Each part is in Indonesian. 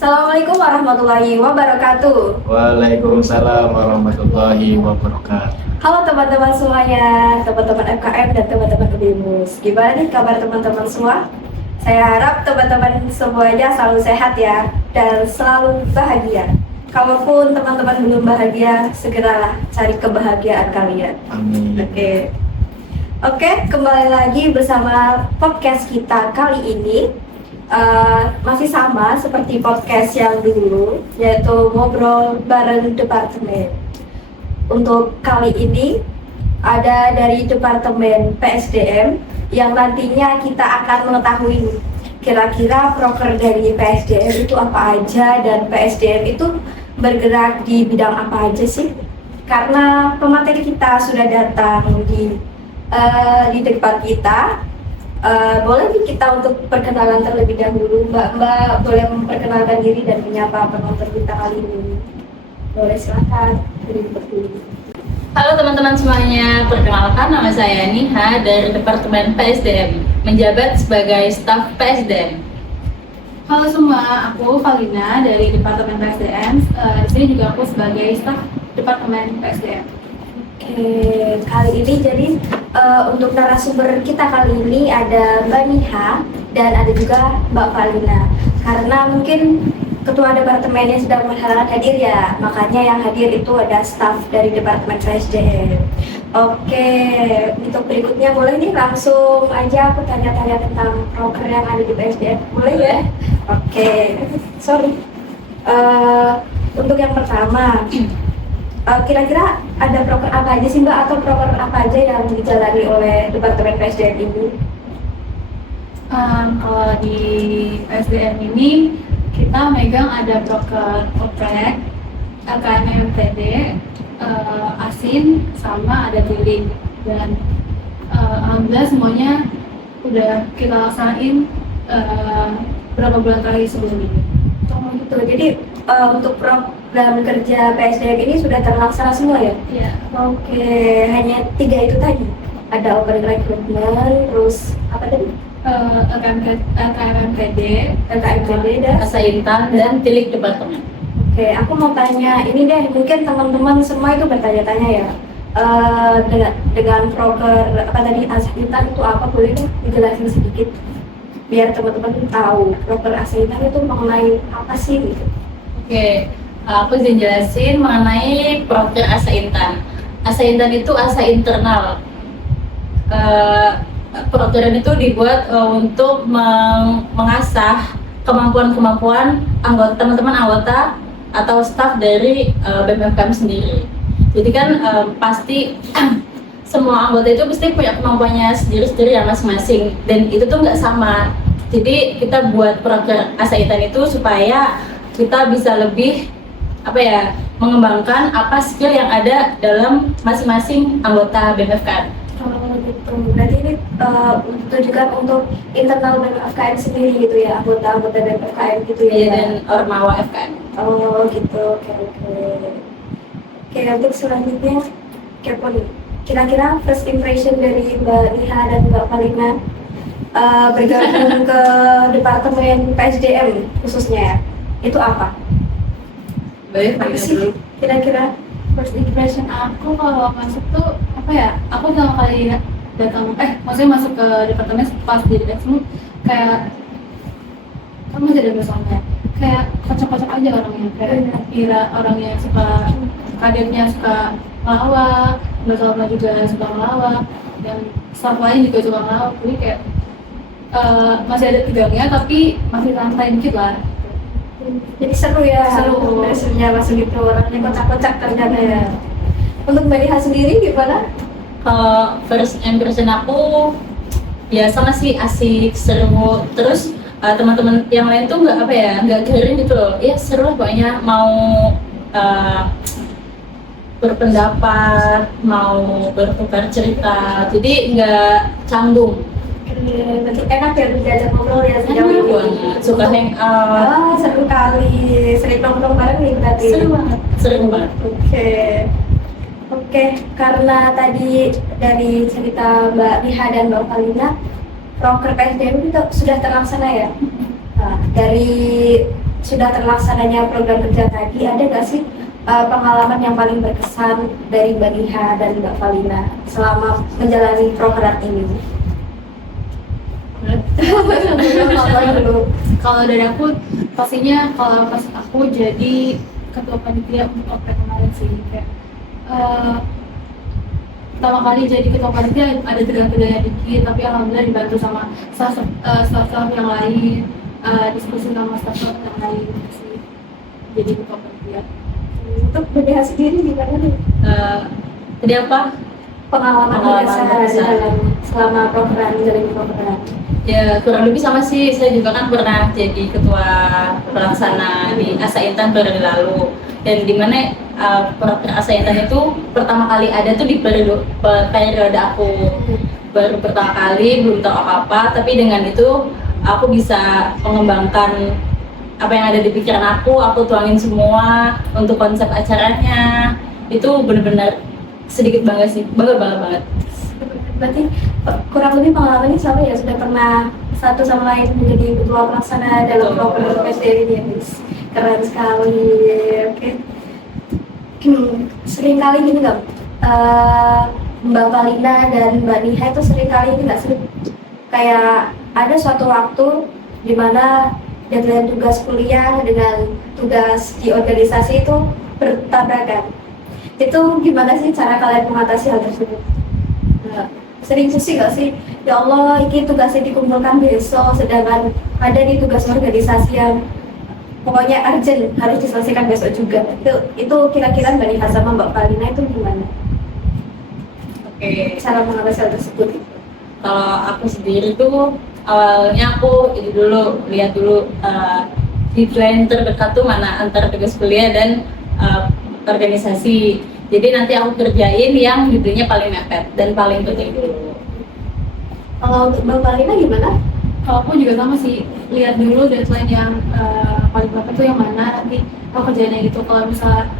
Assalamualaikum warahmatullahi wabarakatuh. Waalaikumsalam warahmatullahi wabarakatuh. Halo teman-teman semuanya, teman-teman FKM dan teman-teman UBIMUS. Gimana nih kabar teman-teman semua? Saya harap teman-teman semuanya selalu sehat ya, dan selalu bahagia. Kalaupun teman-teman belum bahagia, segeralah cari kebahagiaan kalian. Amin. Oke, kembali lagi bersama podcast kita kali ini. Masih sama seperti podcast yang dulu, yaitu ngobrol bareng departemen. Untuk kali ini ada dari departemen PSDM yang nantinya kita akan mengetahui kira-kira proker dari PSDM itu apa aja dan PSDM itu bergerak di bidang apa aja sih? Karena pemateri kita sudah datang di depan kita. Boleh nih kita untuk perkenalan terlebih dahulu. Mbak boleh memperkenalkan diri dan menyapa penonton kita kali ini. Boleh, silakan. Halo teman-teman semuanya, perkenalkan nama saya Niha dari Departemen PSDM, menjabat sebagai staf PSDM. Halo semua, aku Valina dari Departemen PSDM. Di sini juga aku sebagai staf Departemen PSDM. Oke, kali ini jadi untuk narasumber kita kali ini ada Mbak Niha dan ada juga Mbak Valina. Karena mungkin ketua departemennya sedang berhalangan hadir ya, makanya yang hadir itu ada staf dari Departemen PSDM. Oke, untuk berikutnya boleh nih langsung aja aku tanya-tanya tentang proker yang ada di PSDM, boleh ya? Oke, sorry. Untuk yang pertama, kira-kira ada proker apa aja sih Mbak, atau proker apa aja yang dijalani oleh Departemen PSDM ini? Kalau di PSDM ini kita megang ada proker OPEK, LKMMTD, ASIN, sama ada tiling. Dan alhamdulillah semuanya udah kita laksanain beberapa bulan terakhir sebelum ini. Oh gitu, jadi untuk program kerja PSDM ini sudah terlaksana semua ya? Iya. Oke, hanya 3 itu tadi? Ada open recruitment, terus apa tadi? LKMMTD, dan Asaintan dan Tilik Departemen. Oke, aku mau tanya ini deh, mungkin teman-teman semua itu bertanya-tanya ya, dengan proker apa tadi, Asaintan itu apa, boleh deh dijelasin sedikit biar teman-teman tahu proker Asaintan itu mengenai apa sih gitu. Oke, aku izin jelasin mengenai proker Asaintan. Asaintan itu asa internal. Program itu dibuat untuk mengasah kemampuan-kemampuan teman-teman anggota atau staf dari BMFKM sendiri. Jadi kan pasti semua anggota itu pasti punya kemampuannya sendiri-sendiri ya masing-masing, dan itu tuh nggak sama. Jadi kita buat program Asaintan itu supaya kita bisa lebih mengembangkan apa skill yang ada dalam masing-masing anggota BMFKM. Oh gitu, berarti ini tujukan untuk internal BMFKM sendiri gitu ya, anggota BMFKM gitu ya? Iya, dan Ormawa FKM. Oh gitu, oke. Oke, untuk selanjutnya kepo nih, kira-kira first impression dari Mbak Niha dan Mbak Valina bergabung ke Departemen PSDM khususnya ya, itu apa? Baik, Apa sih kira-kira? first impression aku kalau masuk tuh aku pertama kali datang maksudnya masuk ke departemen pas jadi eksmo, kayak kan masih ada bersama, kayak kocok-kocok aja orangnya, kayak kira orangnya suka, kadernya suka ngelawak, bersama juga suka ngelawak, dan staff lain juga suka ngelawak, jadi kayak masih ada tegangnya tapi masih santai dikit lah. Jadi seru ya, Seru. biasanya masuk gitu, orangnya kocak-kocak ternyata ya. Untuk Mbak Niha sendiri gimana? Kalau first impression aku biasa masih asik, seru. Terus teman-teman yang lain tuh nggak garing gitu loh. Ya seru lah pokoknya, mau berpendapat, mau bertukar cerita. Jadi nggak canggung. Berarti enak ya diajak ngobrol ya sejauh Enak ini. banget, suka hangout. Seru kali, sering nongkrong bareng nih berarti. Seru banget, sering banget. Oke, karena tadi dari cerita Mbak Niha dan Mbak Valina, proker PSDM itu sudah terlaksana ya. Nah, dari sudah terlaksananya program kerja tadi, ada nggak sih pengalaman yang paling berkesan dari Mbak Niha dan Mbak Valina selama menjalani program ini? Kalau dari aku pastinya kalau pas aku jadi ketua panitia untuk oprek kemarin sih kayak pertama kali jadi ketua panitia ada tegang-tegangnya dikit, tapi alhamdulillah dibantu sama staff-staff yang lain, diskusi sama staff yang lain sih jadi ketua panitia. Untuk BPH sendiri gimana nih? Tadi apa? Pengalaman Pengalaman berkesan berkesan. dalam selama program menjalani program. Ya kurang lebih sama sih, saya juga kan pernah jadi ketua pelaksana di Asa Intan periode lalu, dan dimana Asa Intan itu pertama kali ada tuh di periode aku baru pertama kali, belum tahu apa-apa, tapi dengan itu aku bisa mengembangkan apa yang ada di pikiran aku tuangin semua untuk konsep acaranya. Itu benar-benar sedikit bangga sih, bangga banget. Berarti kurang lebih pengalamannya sama ya, sudah pernah satu sama lain menjadi ketua pelaksana dalam program PSDM ini ya, Miss. Keren sekali. Oke. Sering kali gini nggak, Mbak Valina dan Mbak Niha itu sering kali ini nggak sih, kayak ada suatu waktu di mana deadline tugas kuliah dengan tugas di organisasi itu bertabrakan. Itu gimana sih cara kalian mengatasi hal tersebut? Sering susah nggak sih? Ya Allah, ini tugasnya dikumpulkan besok, sedangkan ada di tugas organisasi yang pokoknya urgent harus diselesaikan besok juga. Itu kira-kira Mbak Niha sama Mbak Valina itu gimana? Oke. Cara mengatasi hal tersebut? Kalau aku sendiri tuh awalnya aku lihat dulu deadline terdekat tuh mana antara tugas kuliah dan organisasi. Jadi nanti aku kerjain yang judulnya paling mepet dan paling penting dulu. Kalau untuk Mbak Valina gimana? Kalau aku juga sama sih, lihat dulu deadline yang paling mepet itu yang mana, nanti aku kerjainnya gitu. Kalau misal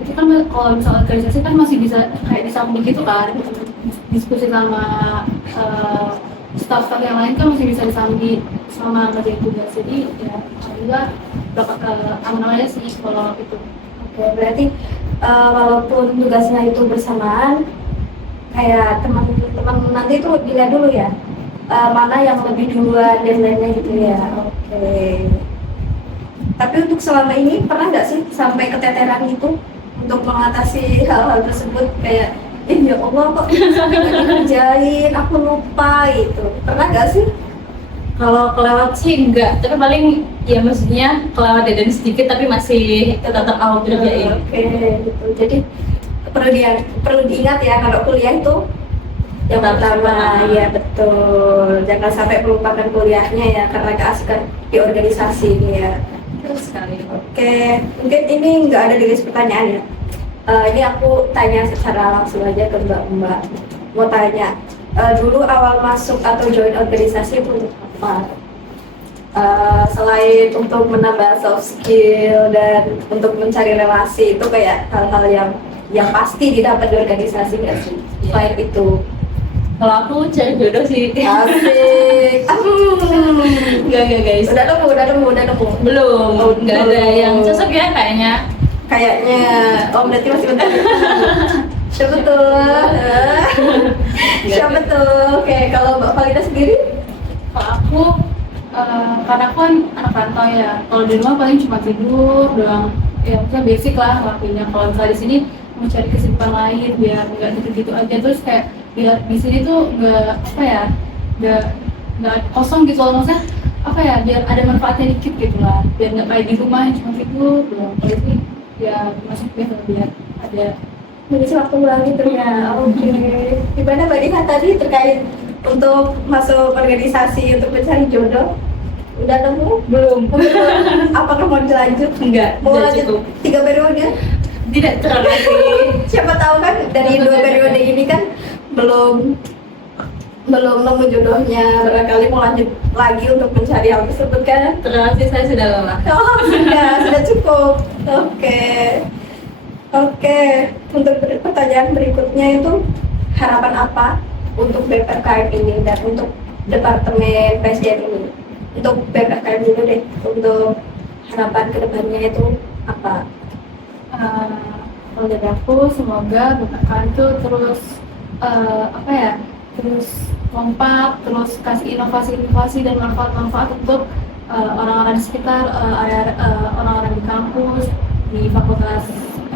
itu kan kalau misal organisasi kan masih bisa kayak disambung gitu kan, diskusi sama staff-staff yang lain kan masih bisa disambung sama ngerjain tugas. Jadi ya alhamdulillah bakal aman aja sih kalau itu. Oke, berarti walaupun tugasnya itu bersamaan, kayak teman-teman nanti itu dilihat dulu ya, mana yang lebih duluan deadline-nya gitu ya. Oke. Tapi untuk selama ini pernah nggak sih sampai keteteran itu untuk mengatasi hal-hal tersebut, kayak ya Allah kok sampai nggak dikerjain, aku lupa gitu. Pernah nggak sih? Kalau kelewat sih enggak, tapi paling ya maksudnya kelewat deadline sedikit tapi masih tetap aku kerjain. Oke, gitu. Jadi perlu diingat ya, kalau kuliah itu yang pertama, ya betul, jangan sampai melupakan kuliahnya ya karena keasikan di organisasi ini ya. Terus sekali. Oke, mungkin ini nggak ada di list pertanyaan ya. Ini aku tanya secara langsung aja ke Mbak. Mau tanya, dulu awal masuk atau join organisasi itu untuk apa? Selain untuk menambah soft skill dan untuk mencari relasi, itu kayak hal-hal yang pasti didapat di organisasi nggak sih? Selain itu, Kalau aku cari jodoh sih. asik. Enggak guys. Udah nemu. Belum. Oh, Enggak ada belum. yang cocok ya kayaknya. Kayaknya, berarti masih bentar. Siapa tuh? Siapa tuh? Oke, kalau Mbak Valina sendiri? Kalau aku karena aku kan anak rantau ya, kalau di rumah paling cuma tidur doang, ya maksudnya basic lah lakuinnya. Kalau misalnya di sini mau cari kesibukan lain biar nggak gitu-gitu aja, terus kayak biar di sini tuh nggak kosong gitu loh, maksudnya apa ya, biar ada manfaatnya dikit gitu lah, biar nggak kayak di rumah cuma tidur doang. Kalau ini ya masuk biasa biar ada Mengisi waktu luang gitu ya. Oke. Gimana Mbak Dina tadi terkait untuk masuk organisasi untuk mencari jodoh? Udah nemu? Belum. Apakah mau dilanjut? Enggak, Mau udah lanjut cukup. 3 periode? Tidak terlalu sih. Siapa tahu kan dari 2 periode ini kan belum nemu jodohnya, barangkali mau lanjut lagi untuk mencari hal tersebut kan? Terima kasih, saya sudah lelah. Oh, sudah cukup. Oke. Untuk pertanyaan berikutnya itu, harapan apa untuk BPKM ini dan untuk Departemen PSDM ini? Untuk BPKM dulu deh, untuk harapan kedepannya itu apa? Kalau dari aku semoga BMFKM itu terus terus kompak, terus kasih inovasi-inovasi dan manfaat-manfaat untuk orang-orang di sekitar, orang-orang di kampus, di fakultas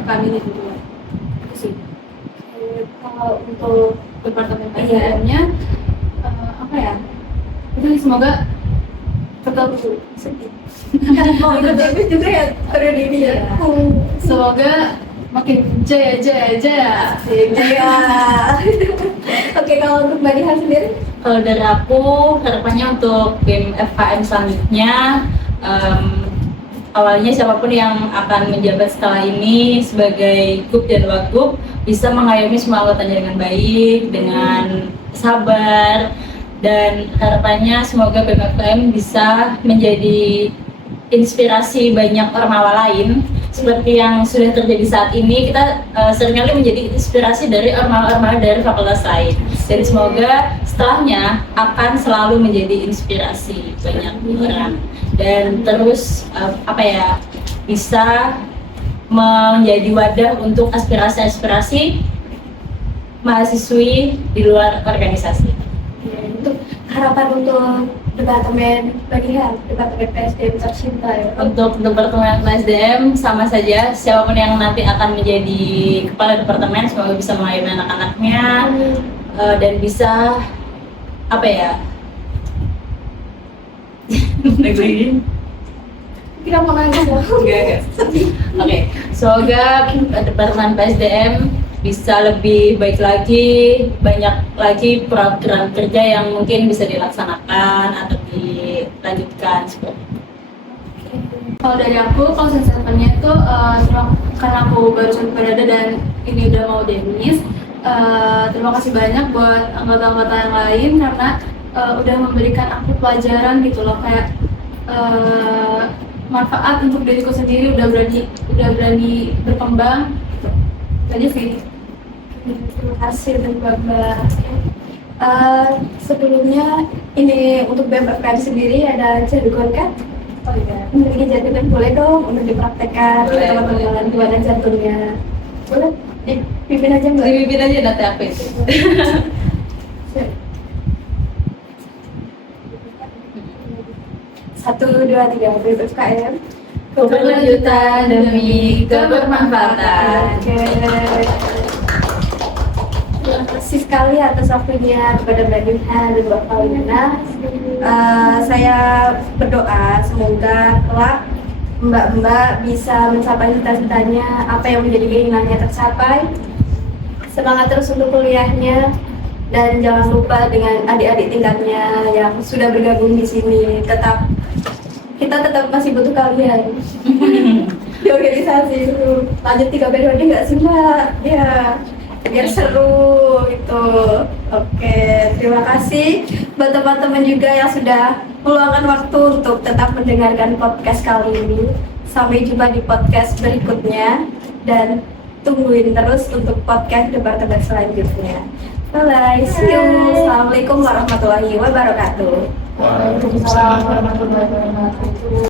kami ini gitu. Itu sih. Kalau untuk departemen PSDM-nya itu semoga tetap Mau ikut Davis juga ya periode ini ya. semoga makin jaya. Iya. Oke, kalau untuk Mbak Dihan sendiri? Kalau dari aku, harapannya untuk BEM FKM selanjutnya, awalnya siapapun yang akan menjabat setelah ini sebagai Gub dan Wagub bisa mengayomi semua anggotanya dengan baik, dengan sabar, dan harapannya semoga BEM FKM bisa menjadi inspirasi banyak ormawa lain seperti yang sudah terjadi saat ini. Kita seringkali menjadi inspirasi dari ormawa-ormawa dari fakultas lain, dan semoga setelahnya akan selalu menjadi inspirasi banyak orang dan terus bisa menjadi wadah untuk aspirasi-aspirasi mahasiswi di luar organisasi. Untuk harapan untuk departemen Badihan, departemen PSDM tercinta ya. Untuk departemen PSDM sama saja, siapapun yang nanti akan menjadi kepala departemen semoga bisa mengayomi anak-anaknya dan bisa lagi Kita mau nangis ya? Enggak. Oke, semoga departemen PSDM bisa lebih baik lagi, banyak lagi program kerja yang mungkin bisa dilaksanakan atau dilanjutkan seperti itu. Kalau dari aku, kalau harapannya itu karena aku baru sampai Parada dan ini udah mau demis, terima kasih banyak buat anggota-anggota yang lain karena udah memberikan aku pelajaran gitu loh, kayak manfaat untuk diriku sendiri, udah berani berkembang gitu. Itu aja sih. Terima kasih Mbak. Sebelumnya ini untuk BMFKM sendiri ada jargon kan? Oh iya. Memiliki jargon, boleh dong untuk dipraktekkan Boleh, teman-teman gimana jargonnya? Boleh? Dipimpin aja Mbak. Dipimpin aja nanti apa itu. Satu, dua, tiga, BMFKM. Keberlanjutan demi kebermanfaatan. Oke. Terima kasih sekali atas waktunya kepada Mbak Dihan dan Mbak Paulina. Saya berdoa semoga kelak Mbak-mbak bisa mencapai cita-citanya, apa yang menjadi keinginannya tercapai. Semangat terus untuk kuliahnya dan jangan lupa dengan adik-adik tingkatnya yang sudah bergabung di sini. Kita tetap masih butuh kalian di organisasi. Lanjut 3 periode nggak sih Mbak? Ya, biar seru itu. Oke, terima kasih buat teman-teman juga yang sudah meluangkan waktu untuk tetap mendengarkan podcast kali ini. Sampai jumpa di podcast berikutnya dan tungguin terus untuk podcast departemen selanjutnya. Bye, see you. Assalamualaikum warahmatullahi wabarakatuh. Waalaikumsalam. Warahmatullahi wabarakatuh.